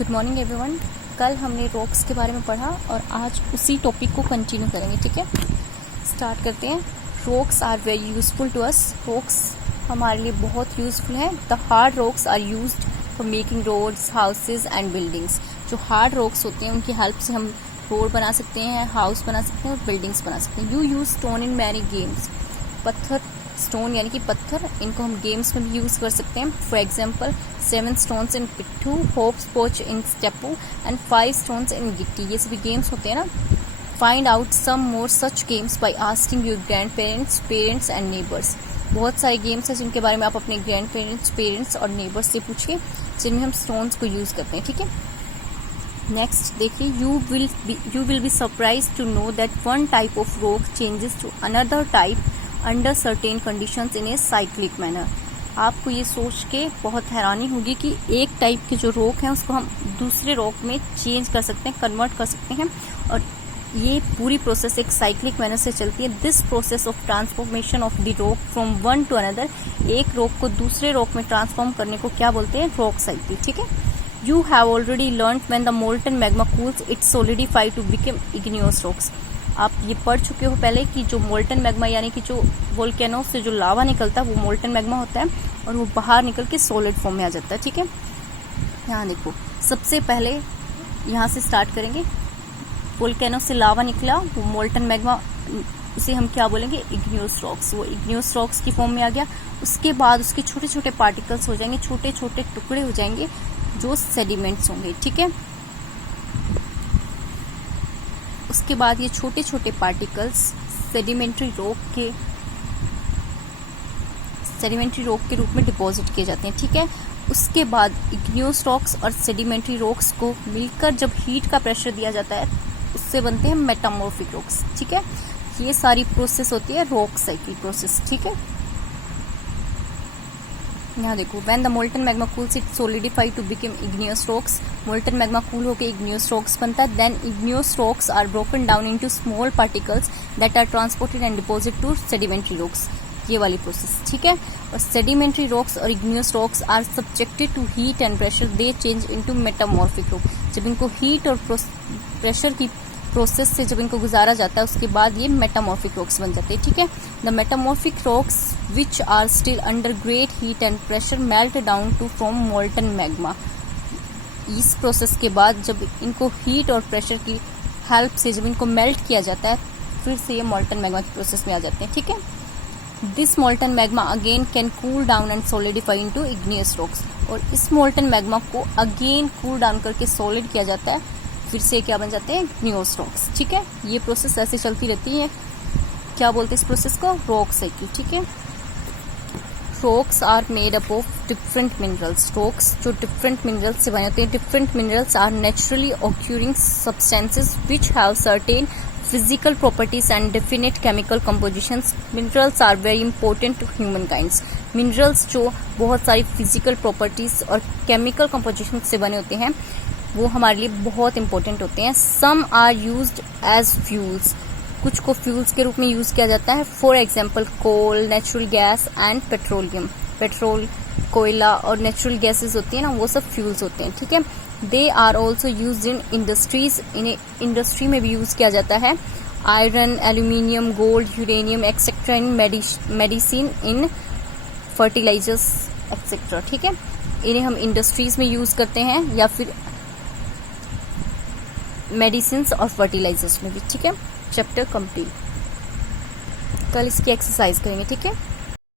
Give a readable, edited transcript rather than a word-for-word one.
Good morning everyone. कल हमने rocks के बारे में पढ़ा और आज उसी टॉपिक को कंटिन्यू करेंगे। ठीक है, स्टार्ट करते हैं। Rocks are very useful to us. Rocks हमारे लिए बहुत यूजफुल है। The hard rocks are used for making roads, houses and buildings. जो हार्ड रॉक्स होते हैं उनकी हेल्प से हम रोड बना सकते हैं, हाउस बना सकते हैं और बिल्डिंग्स बना सकते हैं। You use stone in many games. पत्थर, स्टोन यानी कि पत्थर, इनको हम गेम्स में भी यूज कर सकते हैं। फॉर एग्जाम्पल 7 stones इन पिट्ठू, होप्स पोच इन स्टेपू एंड 5 stones इन गिट्टी। ये सभी गेम्स होते हैं ना। Find out some more such games by asking your grandparents, parents and neighbours. बहुत सारे गेम्स हैं जिनके बारे में आप अपने ग्रैंड पेरेंट्स, पेरेंट्स और नेबर्स से पूछिए, जिनमें हम स्टोन्स को यूज करते हैं। ठीक है, नेक्स्ट देखिए। You will be surprise to know that one type of rock changes to another type under certain conditions in a cyclic manner. आपको ये सोच के बहुत हैरानी होगी कि एक टाइप के जो रॉक हैं उसको हम दूसरे रॉक में चेंज कर सकते हैं, कन्वर्ट कर सकते हैं, और ये पूरी प्रोसेस एक साइक्लिक मैनर से चलती है। This process of transformation of the rock from one two another, एक रॉक को दूसरे रॉक में ट्रांसफॉर्म करने को क्या बोलते हैं? Rock cycle. ठीक है, you have already learn when the molten magma cools it solidify to become igneous rocks. आप ये पढ़ चुके हो पहले कि जो मोल्टन मैग्मा यानी कि जो वोल्केनो से जो लावा निकलता है वो मोल्टन मैग्मा होता है और वो बाहर निकल के सॉलिड फॉर्म में आ जाता है। ठीक है, यहाँ देखो, सबसे पहले यहाँ से स्टार्ट करेंगे। वोल्केनो से लावा निकला, वो मोल्टन मैग्मा, उसे हम क्या बोलेंगे? Igneous rocks. वो इग्नियस रॉक्स की फॉर्म में आ गया। उसके बाद उसके छोटे छोटे पार्टिकल्स हो जाएंगे, छोटे छोटे टुकड़े हो जाएंगे जो सेडिमेंट्स होंगे। ठीक है, उसके बाद ये छोटे छोटे पार्टिकल्स सेडिमेंट्री रॉक के रूप में डिपॉजिट किए जाते हैं। ठीक है, उसके बाद इग्नियस रॉक्स और सेडिमेंट्री रॉक्स को मिलकर जब हीट का प्रेशर दिया जाता है उससे बनते हैं मेटामॉर्फिक रॉक्स। ठीक है, ये सारी प्रोसेस होती है रॉक साइकिल प्रोसेस। ठीक है, यहाँ देखो, when the molten magma cools it solidify to become igneous rocks. Molten magma cool होकर इग्नियस रॉक्स बनता है। Then igneous rocks are broken down into small particles that are transported and deposit to sedimentary rocks. ये वाली process. ठीक है, और sedimentary rocks और igneous rocks are subjected to heat and pressure, they change into metamorphic rock. जब इनको heat और pressure की प्रोसेस से जब इनको गुजारा जाता है उसके बाद ये मेटामॉर्फिक रॉक्स बन जाते हैं। ठीक है, the metamorphic rocks which are still under great heat and pressure melt down to from molten magma. इस प्रोसेस के बाद जब इनको हीट और प्रेशर की हेल्प से जब इनको मेल्ट किया जाता है फिर से ये मोल्टन मैग्मा की प्रोसेस में आ जाते हैं। ठीक है, this molten magma again can cool down and solidify into igneous rocks. और इस मोल्टन मैग्मा को अगेन कूल डाउन करके सॉलिड किया जाता है, फिर से क्या बन जाते हैं? Igneous rocks. ठीक है, ये प्रोसेस ऐसे चलती रहती है। क्या बोलते हैं इस प्रोसेस को? Rock cycle. ठीक है, rocks are made up of different minerals. Rocks जो डिफरेंट मिनरल्स से बने होते हैं। Different minerals are naturally occurring substances which have certain physical properties and definite chemical compositions. Minerals are very important to humankind. Minerals जो बहुत सारी physical properties और chemical compositions से बने होते हैं वो हमारे लिए बहुत important होते हैं। Some are used as fuels. कुछ को fuels के रूप में यूज किया जाता है। For example, coal, natural gas and petroleum. Petrol, कोयला और नेचुरल गैसेस होती है ना, वो सब फ्यूल्स होते हैं। ठीक है, they are also use in industries. इन्हें इंडस्ट्री में भी यूज किया जाता है। Iron, aluminium, gold, uranium etcetera in medicine, in fertilisers etcetera. ठीक है, इन्हें हम इंडस्ट्रीज में यूज करते हैं या फिर मेडिसिन और फर्टिलाइजर्स में भी। ठीक है, चैप्टर कंप्लीट। कल इसकी एक्सरसाइज करेंगे। ठीक है।